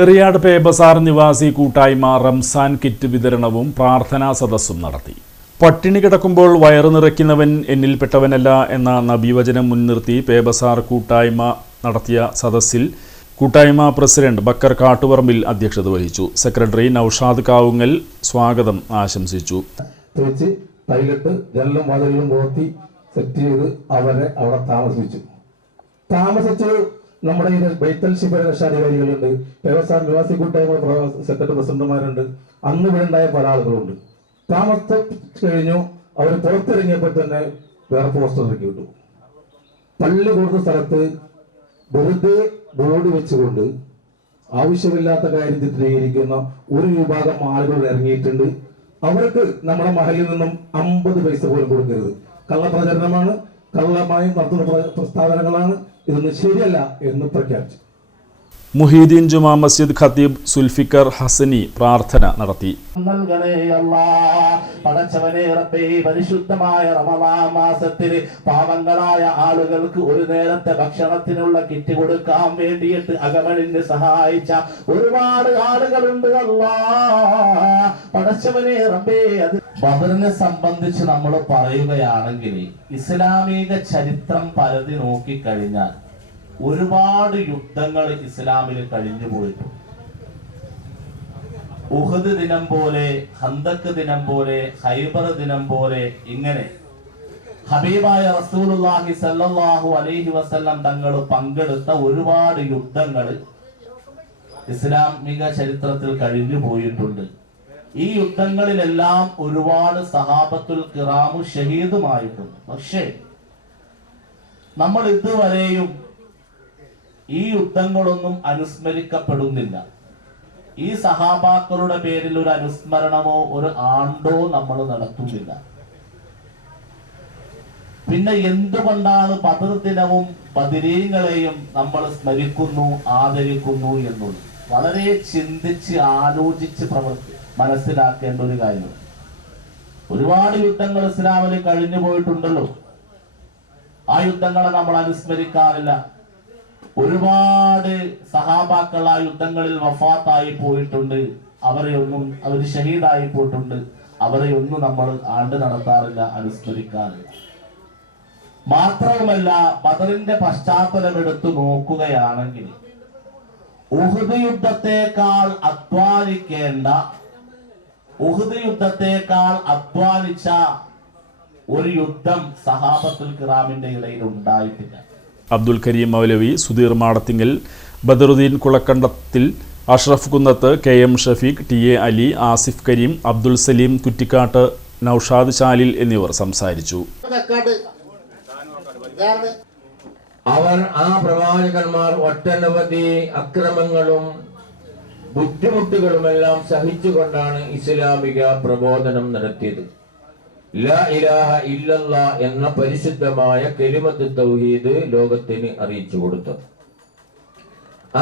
എറിയാട് പേബസാർ നിവാസി കൂട്ടായ്മ റംസാൻ കിറ്റ് വിതരണവും പ്രാർത്ഥനാ സദസ്സും നടത്തി. പട്ടിണി കിടക്കുമ്പോൾ വയറു നിറയ്ക്കുന്നവൻ എന്നിൽപ്പെട്ടവനല്ല എന്ന നബിവചനം മുൻനിർത്തി പേബസാർ കൂട്ടായ്മ നടത്തിയ സദസ്സിൽ കൂട്ടായ്മ പ്രസിഡന്റ് ബക്കർ കാട്ടുപറമ്പിൽ അധ്യക്ഷത വഹിച്ചു. സെക്രട്ടറി നൌഷാദ് കാവുങ്ങൽ സ്വാഗതം ആശംസിച്ചു. നമ്മുടെ ബൈത്തൽ ശിബിര രക്ഷാധികാരികളുണ്ട്, പേബസാർ നിവാസി കൂട്ടായ്മ സെക്രട്ടറി പ്രസിഡന്റുമാരുണ്ട്. അന്ന് ഇവിടെ ഉണ്ടായ പല ആളുകളുണ്ട്. താമസം കഴിഞ്ഞു, അവർ പുറത്തിറങ്ങിയപ്പോൾ തന്നെ വേറെ പോസ്റ്റർ ഇറക്കി വിട്ടു. പള്ളി കൊടുത്ത സ്ഥലത്ത് വെറുതെ ബോർഡ് വെച്ചുകൊണ്ട് ആവശ്യമില്ലാത്ത കാര്യം ചിത്രീകരിക്കുന്ന ഒരു വിഭാഗം ആളുകൾ ഇറങ്ങിയിട്ടുണ്ട്. അവർക്ക് നമ്മുടെ മഹലിൽ നിന്നും 50 പൈസ പോലും കൊടുക്കരുത്. കള്ളപ്രചരണമാണ്, കള്ളമായി നടത്തുന്ന പ്രസ്താവനകളാണ്, ഇതൊന്നും ശരിയല്ല എന്ന് പ്രഖ്യാപിച്ചു. മുഹീദ്ദീൻ ജുമാ മസ്ജിദ് ഖത്തീബ് സുൽഫിക്കർ ഹസനി പ്രാർത്ഥന നടത്തി. പരിശുദ്ധമായ റമളാൻ മാസത്തിൽ പാവങ്ങളായ ആളുകൾക്ക് ഒരു നേരത്തെ ഭക്ഷണത്തിനുള്ള കിറ്റ് കൊടുക്കാൻ വേണ്ടിയിട്ട് അകമഴിഞ്ഞ് സഹായിച്ച ഒരുപാട് ആളുകളുണ്ട്. പടച്ചവനെ റബ്ബേ, അത് ബദറിനെ സംബന്ധിച്ച് നമ്മൾ പറയുകയാണെങ്കിൽ ഇസ്ലാമിക ചരിത്രം പരതി നോക്കിക്കഴിഞ്ഞാൽ ഒരുപാട് യുദ്ധങ്ങൾ ഇസ്ലാമിൽ കഴിഞ്ഞു പോയിട്ടുണ്ട്. ഉഹദ് ദിനം പോലെ, ഹന്തക്ക് ദിനം പോലെ, ഖൈബർ ദിനം പോലെ, ഇങ്ങനെ ഹബീബായ റസൂലുള്ളാഹി സ്വല്ലല്ലാഹു അലൈഹി വസല്ലം തങ്ങൾ പങ്കെടുത്ത ഒരുപാട് യുദ്ധങ്ങൾ ഇസ്ലാമിക ചരിത്രത്തിൽ കഴിഞ്ഞു പോയിട്ടുണ്ട്. ഈ യുദ്ധങ്ങളിലെല്ലാം ഒരുപാട് സഹാബത്തുൽ കിറാമു ഷഹീദുമായിട്ടുണ്ട്. പക്ഷേ നമ്മൾ ഇതുവരെയും ഈ യുദ്ധങ്ങളൊന്നും അനുസ്മരിക്കപ്പെടുന്നില്ല. ഈ സഹാബാക്കളുടെ പേരിൽ ഒരു അനുസ്മരണമോ ഒരു ആണ്ടോ നമ്മൾ നടത്തുന്നില്ല. പിന്നെ എന്തുകൊണ്ടാണ് ബദർ ദിനവും ബദരീങ്ങളെയും നമ്മൾ സ്മരിക്കുന്നു, ആദരിക്കുന്നു എന്നുള്ളത് വളരെ ചിന്തിച്ച് ആലോചിച്ച് മനസ്സിലാക്കേണ്ട ഒരു കാര്യമാണ്. ഒരുപാട് യുദ്ധങ്ങൾ ഇസ്ലാമിൽ കഴിഞ്ഞു പോയിട്ടുണ്ടല്ലോ, ആ യുദ്ധങ്ങളെ നമ്മൾ അനുസ്മരിക്കാറില്ല. ഒരുപാട് സഹാബാക്കൾ ആ യുദ്ധങ്ങളിൽ വഫാത്തായി പോയിട്ടുണ്ട്, അവർ ഷഹീദായി പോയിട്ടുണ്ട്. അവരെ ഒന്നും നമ്മൾ ആണ്ട് നടത്താറില്ല, അനുസ്മരിക്കാറില്ല. മാത്രവുമല്ല, ബദറിന്റെ പശ്ചാത്തലം എടുത്തു നോക്കുകയാണെങ്കിൽ ഉഹദ് യുദ്ധത്തെക്കാൾ അധ്വാനിച്ച ഒരു യുദ്ധം സഹാബത്തുൽ കിറാമിന്റെ ഇടയിൽ ഉണ്ടായിട്ടില്ല. അബ്ദുൽ കരീം മൗലവി, സുധീർ മാടത്തിങ്കൽ, ബദറുദ്ദീൻ കുളക്കണ്ടത്തിൽ, അഷ്റഫ് കുന്നത്ത്, KM ഷഫീഖ്, TA അലി, ആസിഫ് കരീം, അബ്ദുൽ സലീം കുറ്റിക്കാട്ട്, നൌഷാദ് ചാലിൽ എന്നിവർ സംസാരിച്ചു. അവർ ആ പ്രവാചകന്മാർ ഒട്ടനവധി അക്രമങ്ങളും ബുദ്ധിമുട്ടുകളുമെല്ലാം സഹിച്ചുകൊണ്ടാണ് ഇസ്ലാമിക പ്രബോധനം നടത്തിയത്. ലാ ഇലാഹ ഇല്ലല്ലാ എന്ന പരിശുദ്ധമായ കലിമത്ത് തൗഹീദ് ലോകത്തിന് അറിയിച്ചു കൊടുത്തു.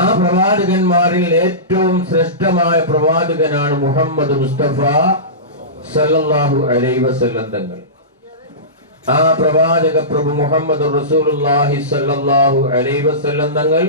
ആ പ്രവാചകന്മാരിൽ ഏറ്റവും ശ്രേഷ്ഠമായ പ്രവാചകനാണ് മുഹമ്മദ് മുസ്തഫ സല്ലല്ലാഹു അലൈഹി വസല്ലം തങ്ങൾ. ആ പ്രവാചക പ്രഭു മുഹമ്മദ് റസൂലുള്ളാഹി സല്ലല്ലാഹു അലൈഹി വസല്ലം തങ്ങൾ